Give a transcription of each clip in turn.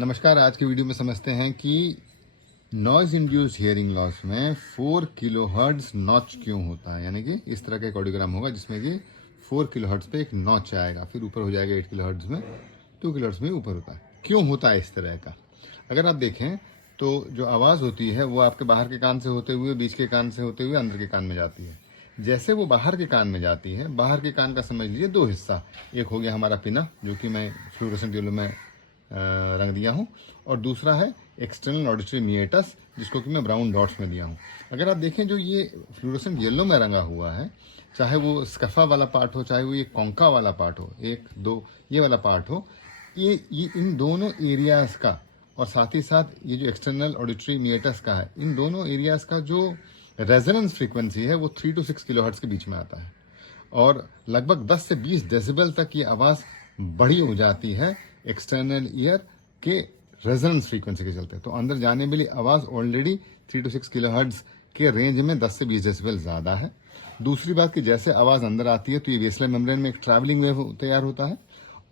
नमस्कार। आज की वीडियो में समझते हैं कि नॉइज इंड्यूस्ड हियरिंग लॉस में 4 किलोहर्ट्ज नॉच क्यों होता है। यानी कि इस तरह का एक ऑडियोग्राम होगा जिसमें कि 4 किलोहर्ट्ज पे एक नॉच आएगा, फिर ऊपर हो जाएगा 8 किलोहर्ट्ज में, 2 किलोहर्ट्ज में ऊपर होता है। क्यों होता है इस तरह का? अगर आप देखें तो जो आवाज़ होती है वो आपके बाहर के कान से होते हुए, बीच के कान से होते हुए अंदर के कान में जाती है। जैसे वो बाहर के कान में जाती है, बाहर के कान का समझ लीजिए दो हिस्सा, एक हो गया हमारा पिना जो कि मैं फ्लोरोसेंट येलो में रंग दिया हूँ, और दूसरा है एक्सटर्नल ऑडिटरी मीएटस जिसको कि मैं ब्राउन डॉट्स में दिया हूँ। अगर आप देखें जो ये फ्लोरोसेंट येलो में रंगा हुआ है, चाहे वो स्कफा वाला पार्ट हो, चाहे वो ये कॉन्का वाला पार्ट हो, 1 2 ये वाला पार्ट हो, ये इन दोनों एरियाज का, और साथ ही साथ ये जो एक्सटर्नल ऑडिटरी मीएटस का है, इन दोनों एरियाज का जो रेजोनेंस फ्रीक्वेंसी है वो 3 to 6 किलोहर्ट्ज के बीच में आता है, और लगभग 10 से 20 डेसिबल तक ये आवाज़ बड़ी हो जाती है एक्सटर्नल ईयर के रेजोनेंस फ्रीक्वेंसी के चलते। तो अंदर जाने वाली आवाज़ ऑलरेडी 3 to 6 किलोहर्ट्ज के रेंज में 10 से 20 डेसिबल ज़्यादा है। दूसरी बात कि जैसे आवाज़ अंदर आती है तो ये बेसलार मेम्ब्रेन में एक ट्रैवलिंग वेव तैयार होता है,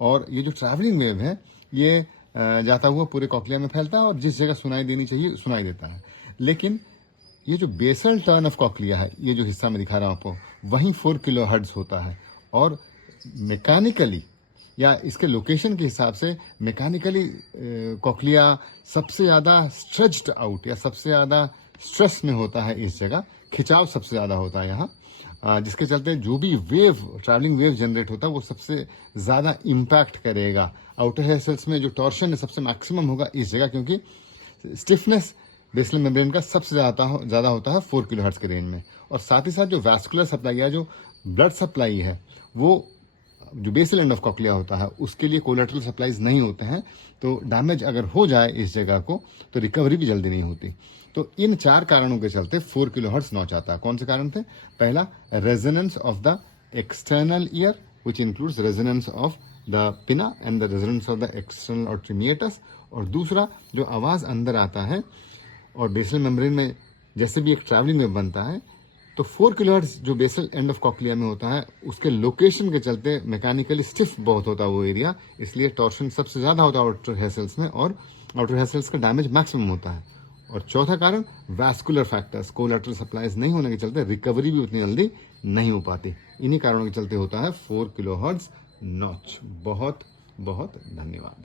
और ये जो ट्रैवलिंग वेव है ये जाता हुआ पूरे कॉक्लिया में फैलता है और जिस जगह सुनाई देनी चाहिए सुनाई देता है। लेकिन ये जो बेसल टर्न ऑफ कॉक्लिया है, ये जो हिस्सा मैं दिखा रहा हूं आपको, वहीं 4 किलोहर्ट्ज होता है, और मैकेनिकली या इसके लोकेशन के हिसाब से मैकेनिकली कॉक्लिया सबसे ज़्यादा स्ट्रेच्ड आउट या सबसे ज़्यादा स्ट्रेस में होता है। इस जगह खिंचाव सबसे ज़्यादा होता है यहाँ, जिसके चलते जो भी वेव ट्रैवलिंग वेव जनरेट होता है वो सबसे ज़्यादा इम्पैक्ट करेगा। आउटर हेयर सेल्स में जो टॉर्शन है सबसे मैक्सिमम होगा इस जगह, क्योंकि स्टिफनेस बेसल मेम्ब्रेन का सबसे ज़्यादा होता है 4 किलोहर्ट्ज के रेंज में। और साथ ही साथ जो वैस्कुलर सप्लाई या जो ब्लड सप्लाई है वो जो बेसल एंड ऑफ कॉक्लिया होता है उसके लिए कोलेटरल सप्लाईज नहीं होते हैं, तो डैमेज अगर हो जाए इस जगह को तो रिकवरी भी जल्दी नहीं होती। तो इन 4 कारणों के चलते 4 किलोहर्ट्ज नॉच आता है। कौन से कारण थे? पहला, resonance of the external ear which includes resonance of the pinna and the resonance of the external auditory meatus, और दूसरा जो आवाज़ अंदर आता है और बेसल मेम्ब्रेन में जैसे भी एक ट्रैवलिंग वेव बनता है, तो 4 किलोहर्ट्ज जो बेसल एंड ऑफ कॉक्लिया में होता है उसके लोकेशन के चलते मैकेनिकली स्टिफ बहुत होता है वो एरिया, इसलिए टॉर्शन सबसे ज़्यादा होता है आउटर हेयर सेल्स में, और आउटर हेयर सेल्स का डैमेज मैक्सिमम होता है। और चौथा कारण, वैस्कुलर फैक्टर्स, कोलेटरल सप्लाईज नहीं होने के चलते रिकवरी भी उतनी जल्दी नहीं हो पाती। इन्हीं कारणों के चलते होता है 4 किलोहर्ट्ज नॉच। बहुत बहुत धन्यवाद।